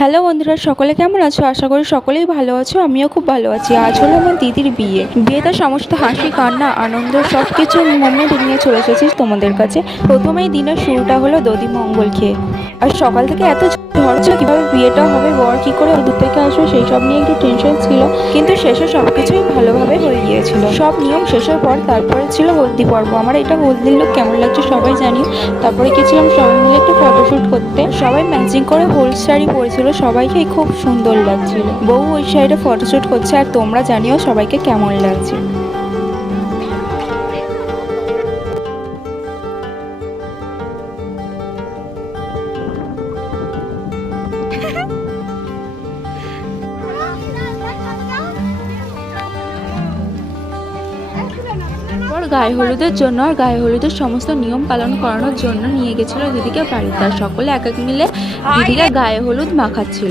Hello বন্ধুরা, সকলে কেমন আছো? আশা করি সকলেই ভালো আছো। আমিও খুব ভালো আছি। আজ হলো আমার দিদির বিয়েতে সমস্ত হাসি কান্না আনন্দ সব কিছু মোমেন্ট নিয়ে চলে এসেছি তোমাদের কাছে। প্রথমেই দিনের শুরুটা হলো দধি মঙ্গল খেয়ে। আর সকাল থেকে এত ঝড় ছিল, কীভাবে বিয়েটা হবে, বর কী করে দূর থেকে আসবে, সেই সব নিয়ে একটু টেনশন ছিল। কিন্তু শেষে সব কিছুই ভালোভাবে হয়ে গিয়েছিল। সব নিয়ম শেষের পর তারপরে ছিল হলদি পর্ব। আমার এটা হলদির লুক কেমন লাগছে সবাই জানি। তারপরে গেছিলাম সবাই মিলে একটু ফটোশ্যুট করতে। সবাই ম্যাচিং করে হলুদ শাড়ি পরেছিল, সবাইকে খুব সুন্দর লাগছিল। বউ ওই সাইডে ফটোশ্যুট করছে, আর তোমরা জানিও সবাইকে কেমন লাগছে। গায়ে হলুদের জন্য আর গায়ে হলুদের সমস্ত নিয়ম পালন করানোর জন্য নিয়ে গেছিল দিদিকে বাড়িতে। আর সকলে এক এক মিলে দিদিকে গায়ে হলুদ মাখাচ্ছিল।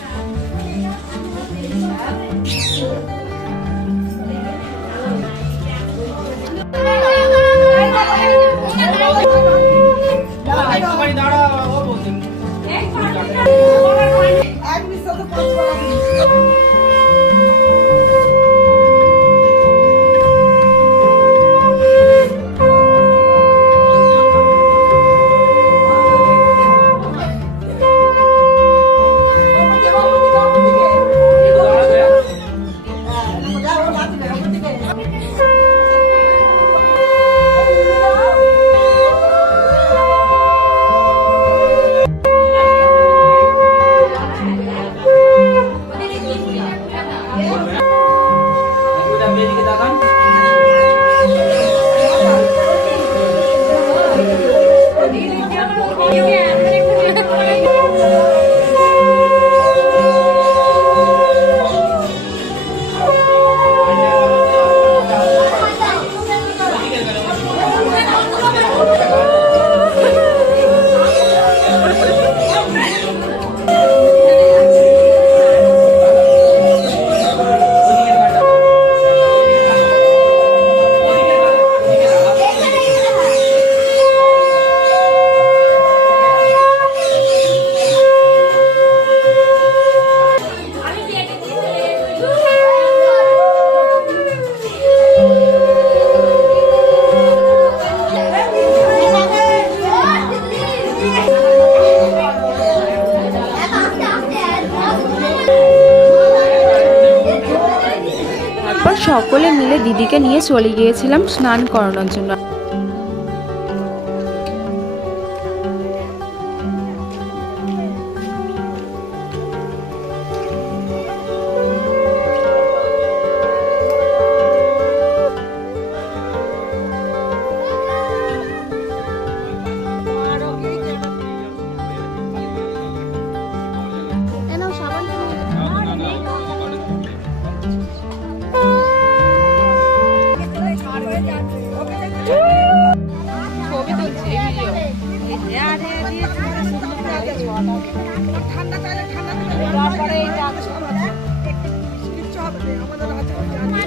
সকলে মিলে দিদিকে নিয়ে চলে গিয়েছিলাম স্নান করানোর জন্য।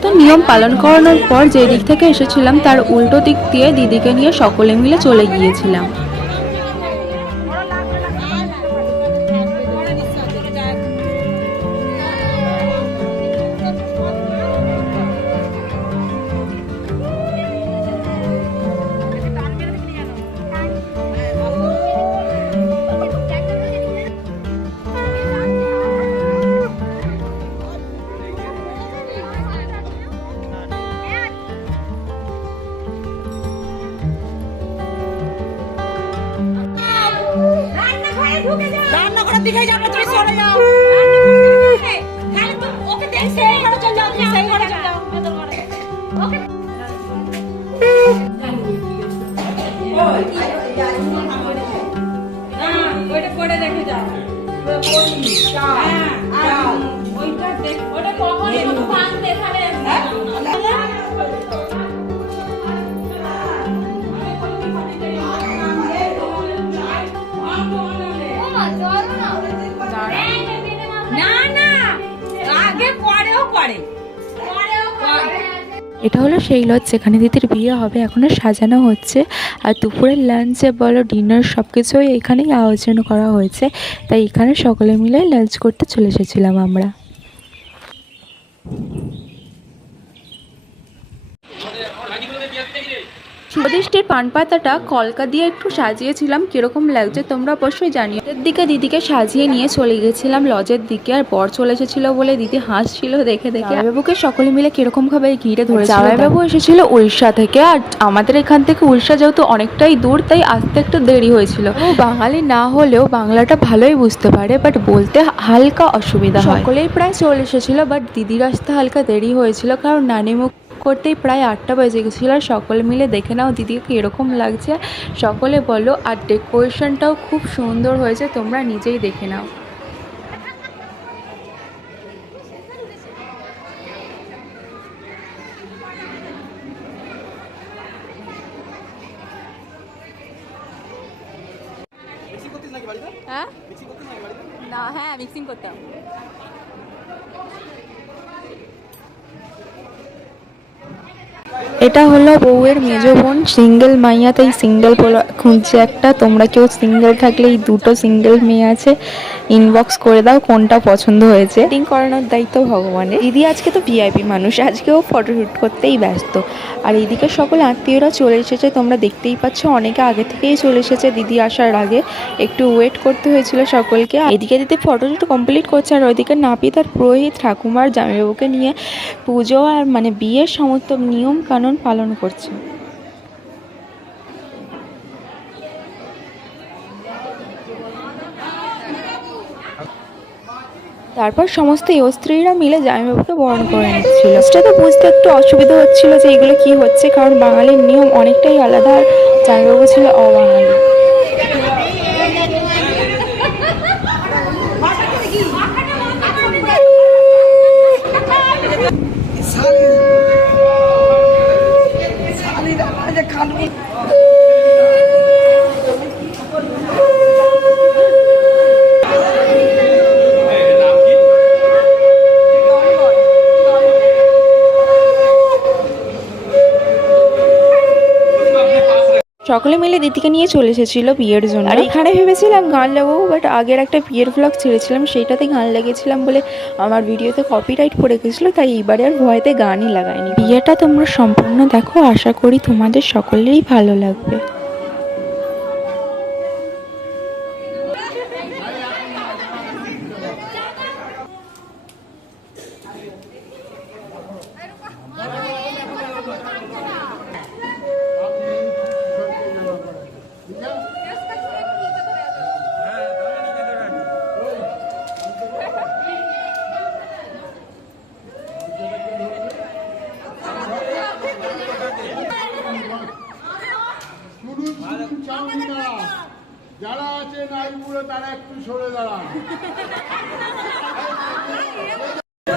তো নিয়ম পালন করানোর পর যে দিক থেকে এসেছিলাম তার উল্টো দিক দিয়ে দিদিকে নিয়ে সকলে মিলে চলে গিয়েছিলাম। রান্নাঘরের দিকে যাবো, তুমি সরে যাও। ওকে দেখ, সেই ঘরে চলে যাও, তুমি সেই ঘরে চলে যাও, ভেতর ঘরে। ওকে ওইটা পড়ে দেখে যাও। ওইটা দেখ, ওটা কখন এরকম ভাঙতে খাবে? না না, আগে পরেও করে। এটা হলো সেই লজ যেখানে দিদির বিয়ে হবে, এখনও সাজানো হচ্ছে। আর দুপুরের লাঞ্চে বলো ডিনার সব কিছুই এখানেই আয়োজন করা হয়েছে, তাই এখানে সকলে মিলে লাঞ্চ করতে চলে এসেছিলাম আমরা। সুদৃষ্টির পান পাতাটা কলকা দিয়ে একটু সাজিয়েছিলাম, কিরকম লাগছে তোমরা অবশ্যই জানিও। এর দিকে দিদিকে সাজিয়ে নিয়ে চলে গেছিলাম লজের দিকে, আর বর চলে এসেছিল বলে দিদি হাসছিল দেখে দেখে। জামাইবাবুকে সকলে মিলে কিরকম ভাবে ঘিরে ধরেছিল। জামাইবাবু এসেছিল উড়িষ্যা থেকে, আর আমাদের এখান থেকে উড়িষ্যা যেহেতু অনেকটাই দূর, তাই আসতে একটু দেরি হয়েছিল। ও বাঙালি না হলেও বাংলাটা ভালোই বুঝতে পারে, বাট বলতে হালকা অসুবিধা হয়। সকলেই প্রায় চলে এসেছিল, বাট দিদির আসতে হালকা দেরি হয়েছিল, কারণ নানিমুখ করতেই প্রায় 8টা বেজে গেছিলো। আর সকলে মিলে দেখে নাও দিদিকে কীরকম লাগছে সকলে বলো। আর ডেকোরেশনটাও খুব সুন্দর হয়েছে, তোমরা নিজেই দেখে নাও। হ্যাঁ না, হ্যাঁ মিক্সিং করতাম। এটা হলো বউয়ের মেজো বোন, সিঙ্গেল মাইয়া, তাই সিঙ্গেল খুঁজছে একটা। তোমরা কেউ সিঙ্গেল থাকলে, এই দুটো সিঙ্গেল মেয়ে আছে, ইনবক্স করে দাও কোনটা পছন্দ হয়েছে। শুটিং করানোর দায়িত্ব ভগবানের। দিদি আজকে তো ভিআইপি মানুষ, আজকেও ফটোশ্যুট করতেই ব্যস্ত। আর এইদিকে সকল আত্মীয়রা চলে এসেছে, তোমরা দেখতেই পাচ্ছ অনেকে আগে থেকেই চলে এসেছে। দিদি আসার আগে একটু ওয়েট করতে হয়েছিল সকলকে। এদিকে দিদি ফটোশ্যুট কমপ্লিট করছে, আর ওইদিকে নাপিত আর পুরোহিত ঠাকুমার জামাইবাবুকে নিয়ে পুজো আর বিয়ের সমস্ত নিয়ম কানুন পালন করছে। তারপর সমস্ত স্ত্রীরা মিলে জামাইবাবুকে বরণ করে নিচ্ছিল। সেটা তো বুঝতে একটু অসুবিধা হচ্ছিল যে এগুলো কি হচ্ছে, কারণ বাঙালির নিয়ম অনেকটাই আলাদা, আর জামাইবাবু ছিল অবাঙালি। সকলে মিলে দিদিকে নিয়ে চলে এসেছিল বিয়ের জন্য। আর এখানে ভেবেছিলাম গান লাগাবো, বাট আগের একটা বিয়ের ব্লগ ছেড়েছিলাম, সেইটাতে গান লাগিয়েছিলাম বলে আমার ভিডিওতে কপিরাইট পড়ে গেছিলো, তাই এইবারে আর ভয়েতে গানই লাগাইনি। বিয়েটা তোমরা সম্পূর্ণ দেখো, আশা করি তোমাদের সকলেরই ভালো লাগবে। যারা আছে নাইপুরে তারা একটু সরে দাঁড়ান।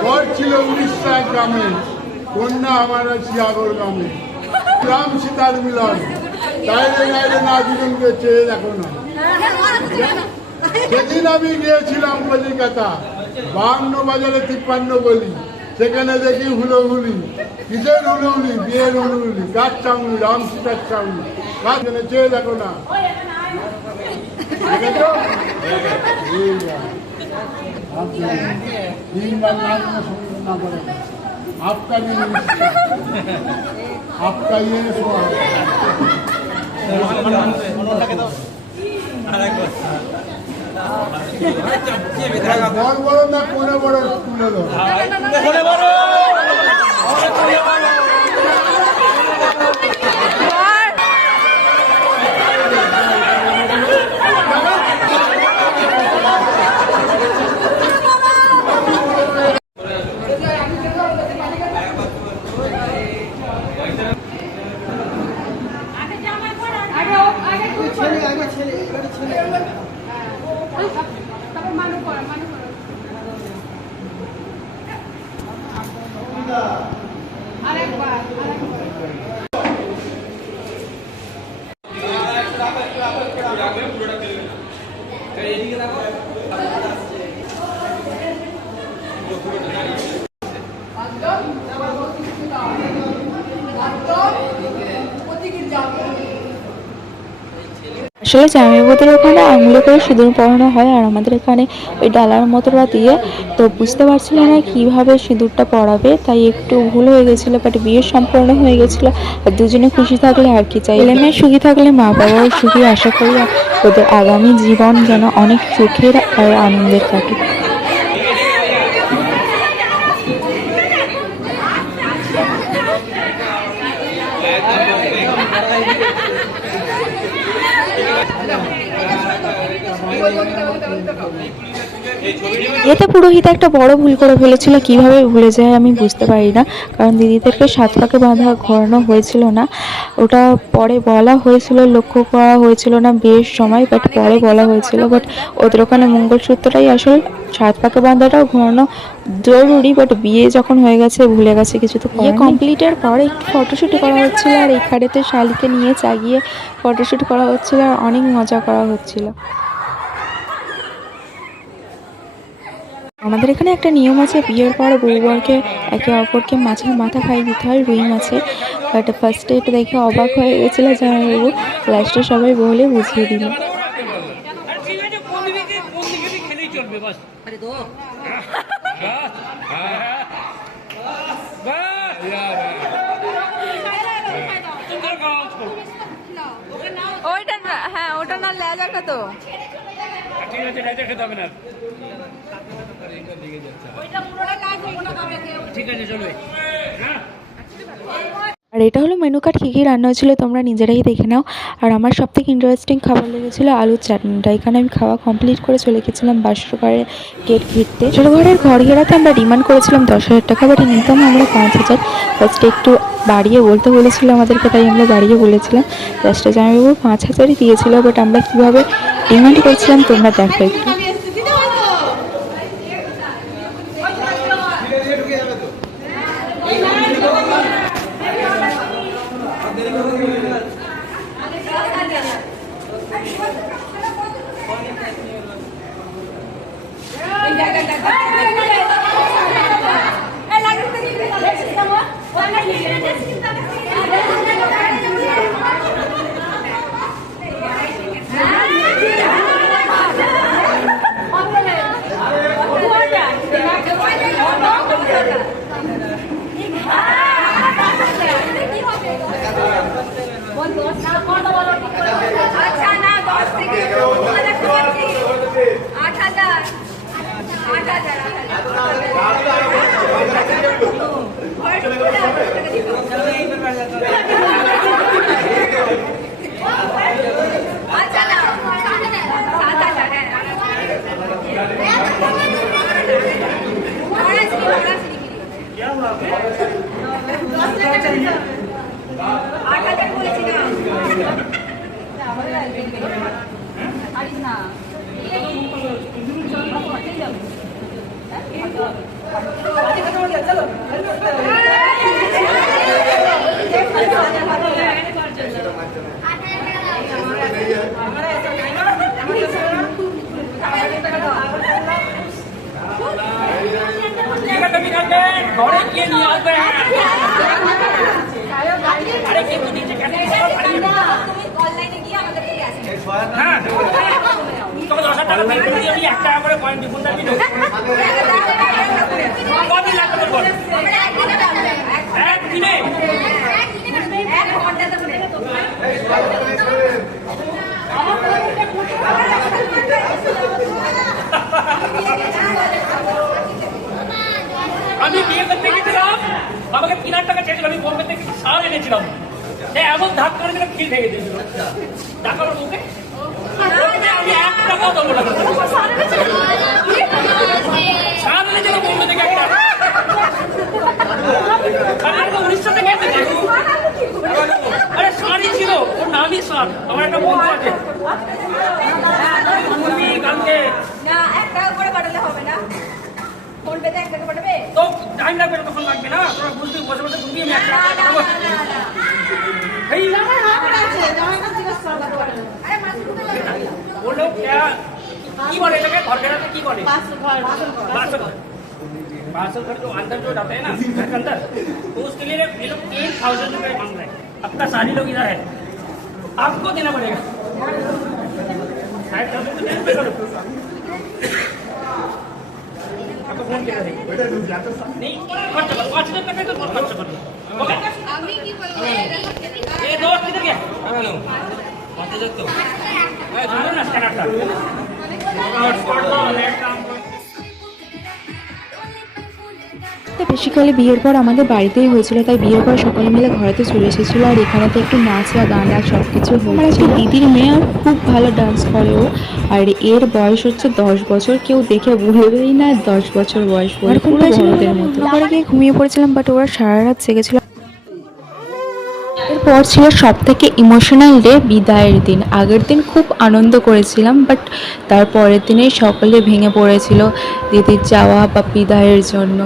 ঘর ছিল উড়িষ্যা গ্রামে, কন্যা আমার শিয়াগর গ্রামে, গ্রাম সীতার মিলন, তাইলে নাইলে না দুজনকে চেয়ে দেখো না। সেদিন আমি গিয়েছিলাম কলিকাতা, 52 বাজারে 53 গলি, সেখানে দেখি হুলোহুলি। কিসের হুলোহুলি? বিয়ের হুলোহুলি, গাছ চাউনি, রাম সীতার চাউনি, গাছ চেয়ে দেখো না। आपका भी आपका ये বড় বড় না কোনে বড় তুলে দাও। আসলে জামাইবাবুদের ওখানে আঙুলে করে সিঁদুর পরানো হয়, আর আমাদের এখানে ওই ডালার মতোটা দিয়ে। তো বুঝতে পারছিল না কিভাবে সিঁদুরটা পরাবে, তাই একটু ভুল হয়ে গেছিলো, বাট বিয়ে সম্পূর্ণ হয়ে গেছিলো। আর দুজনে খুশি থাকলে আর কি চাই, ছেলে মেয়ে সুখী থাকলে মা বাবাও সুখী। আশা করি ওদের আগামী জীবন যেন অনেক সুখের আর আনন্দের কাটে। এতে পুরোহিত একটা বড় ভুল করে ফেলেছিল, কিভাবে ভুলে যায় আমি বুঝতে পারি না। কারণ দিদিদেরকে 7 পাকে বাঁধা ঘোরানো হয়েছিল না, ওটা পরে বলা হয়েছিল, লক্ষ্য করা হয়েছিল না বিয়ের সময়, বাট পরে বলা হয়েছিল। বাট ওদের ওখানে মঙ্গলসূত্রটাই আসল, 7 পাকে বাঁধাটাও ঘোরানো জরুরি, বাট বিয়ে যখন হয়ে গেছে ভুলে গেছে, কিছু তো বিয়ে কমপ্লিটের পর একটু ফটোশ্যুট করা হচ্ছিল, আর এখানেতে শালিকে নিয়ে চাগিয়ে ফটোশ্যুট করা হচ্ছিল, আর অনেক মজা করা হচ্ছিল। আমাদের এখানে একটা নিয়ম আছে, বিয়ের পর বউবরকে একে অপরকে মাছের মাথা খাইয়ে দিতে হয়, রুই মাছের। বাট ফার্স্টে এটা দেখে অবাক হয়ে গেছিলো জামাইবাবু, লাস্টে সবাই বলে বুঝিয়ে দিল। ওইটা না, হ্যাঁ ওটা না, লেজাটা তো ঠিক আছে, লেজা খেতে হবে না। ঠিক আছে, চলবে। আর এটা হলো মেনু কার্ড, কী কী রান্না হয়েছিল তোমরা নিজেরাই দেখে নাও। আর আমার সব থেকে ইন্টারেস্টিং খাবার লেগেছিলো আলুর চাটনিটা। এখানে আমি খাওয়া কমপ্লিট করে চলে গেছিলাম বাসর ঘরের গেট ঘিরতে। ছোটো ঘরের ঘর ঘেরাতে আমরা ডিমান্ড করেছিলাম 10,000 টাকা, বাট নিতাম আমরা 5,000। ফার্স্টে একটু বাড়িয়ে বলতে বলেছিল আমাদেরকে, তাই আমরা বাড়িয়ে বলেছিলাম। লাস্টে জামাইবাবু 5,000ই দিয়েছিল, বাট আমরা কীভাবে ডিমান্ড করেছিলাম তোমরা দেখো একটু। আচ্ছা না, 10 থেকে 8,000 আচ্ছা না, 8,000 বলেছি না। আরিস না ঘরে গিয়ে নিয়ে আসবে। আরে কিন্তু নিচে কেন তুমি অনলাইনে গিয়ে আমাদের থেকে আসবে। হ্যাঁ, তোকে 10,000 টাকা পেমেন্ট করে দিই, আমি 1 টাকা করে পয়েন্ট ডিফল্ট দিই। কতদিন লাগবে তোর বল? একদিনে এক ঘন্টাতে বলে দেবো। আমি বিয়ে করতে গেছিলাম, আমাকে 3,000 টাকা চেয়েছিল, আমি বোম্বে থেকে সার এনেছিলাম, এমন ধাপ করে দিলাম খিল ভেঙে দিয়েছিল। টাকা আমার মুখে আমি 1 টাকাও দেবো না। সার এনেছিল বোম্বে থেকে একটা, 1900 থেকে এসেছে। আরে সারই ছিল, ওর নামই সার। আমার একটা বন্ধু আছে, কালকে না 1 টাকা করে পাঠালে হবে না, ফোন পেতে 1 টাকা পাঠাবে তো টাইম লাগবে না, তখন লাগবে না, তোরা বুঝবি, বসে বসে বুঝবি। আমি 1 টাকা পাঠাবো। এই बोलो क्या की बोले लगे घर बेराते की बोले पार्सल घर तो अंदर जो जाते हैं ना, घर के अंदर, तो उसके लिए ये लोग 3,000 रुपये मांग रहे हैं। अपना सारी लोग इधर है, आपको देना पड़ेगा। नहीं खर्चा करो 5,000 টাকা তো খরচা করো ওকে আমি কি বলবো ए दोस्त किधर गया हेलो 5,000 तो ए सुनो ना स्टैंडটা हॉटस्पॉट का नेट काम বেসিক্যালি বিয়ের পর আমাদের বাড়িতেই হয়েছিল, তাই বিয়ের পর সকলে মিলে ঘরেতে চলে এসেছিলো। আর এখানে তো একটু নাচ বা গান আর সব কিছু আমার একটা দিদির মেয়ে আর খুব ভালো ডান্স করে ও। আর এর বয়স হচ্ছে 10 বছর, কেউ দেখে বলবেই না 10 বছর বয়স বলে, পুরো বড়দের মতো। ঘরে গিয়ে ঘুমিয়ে পড়েছিলাম, বাট ওরা সারা রাত জেগেছিল। এরপর ছিল সব থেকে ইমোশনাল ডে, বিদায়ের দিন। আগের দিন খুব আনন্দ করেছিলাম, বাট তার পরের দিনেই সকলে ভেঙে পড়েছিল দিদির যাওয়া বা বিদায়ের জন্য।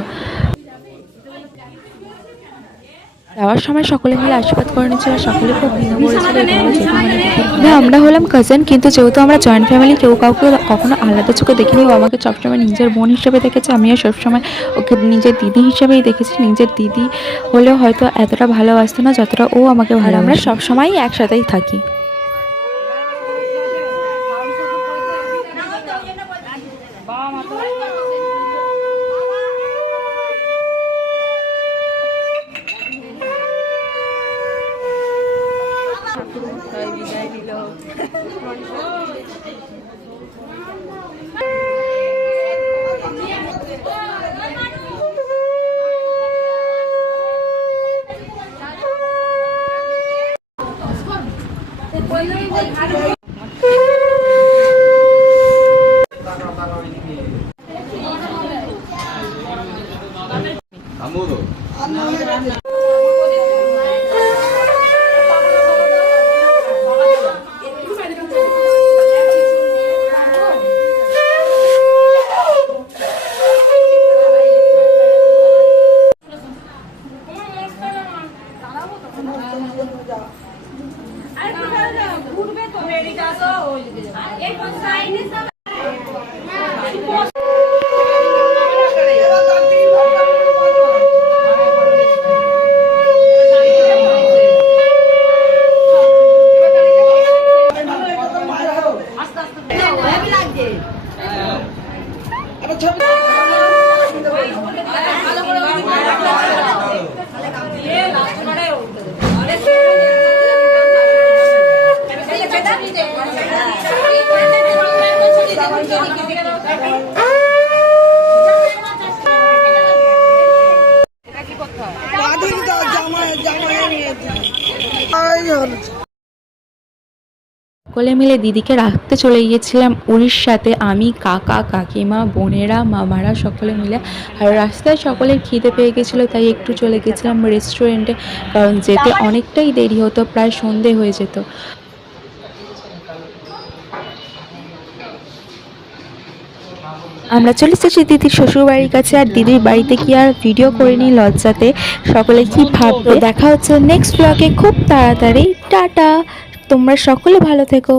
যাওয়ার সময় সকলে মিলে আশীর্বাদ করে নিচ্ছিল, সকলে খুব ভেঙে পড়েছিল। আমরা হলাম কাজিন, কিন্তু যেহেতু আমরা জয়েন্ট ফ্যামিলি, কেউ কাউকে কখনো আলাদা চোখে দেখিনি। ও আমাকে সবসময় নিজের বোন হিসেবে দেখেছে, আমিও সবসময় ওকে নিজের দিদি হিসেবেই দেখেছি। নিজের দিদি হলেও হয়তো এতটা ভালোবাসতো না যতটা ও আমাকে ভালো। আমরা সবসময় একসাথেই থাকি। ঘুরবে তো মেরি যাও একটু সাইডে সকলে মিলে দিদিকে রাখতে চলে গিয়েছিলাম উড়িষ্যাতে। আমি, কাকা, কাকিমা, বোনেরা, মামারা সকলে মিলে। আর রাস্তায় সকলের খিদে পেয়ে গেছিলো, তাই একটু চলে গেছিলাম রেস্টুরেন্টে, কারণ যেতে অনেকটাই দেরি হতো, প্রায় সন্ধে হয়ে যেত। আমরা চলে এসেছি দিদির শ্বশুরবাড়ির কাছে। আর দিদির বাড়িতে কি আর ভিডিও করিনি লজ্জাতে, সকলে কি ভাববে। দেখা হচ্ছে নেক্সট ব্লগে খুব তাড়াতাড়ি। টাটা, তোমরা সকলে ভালো থেকো।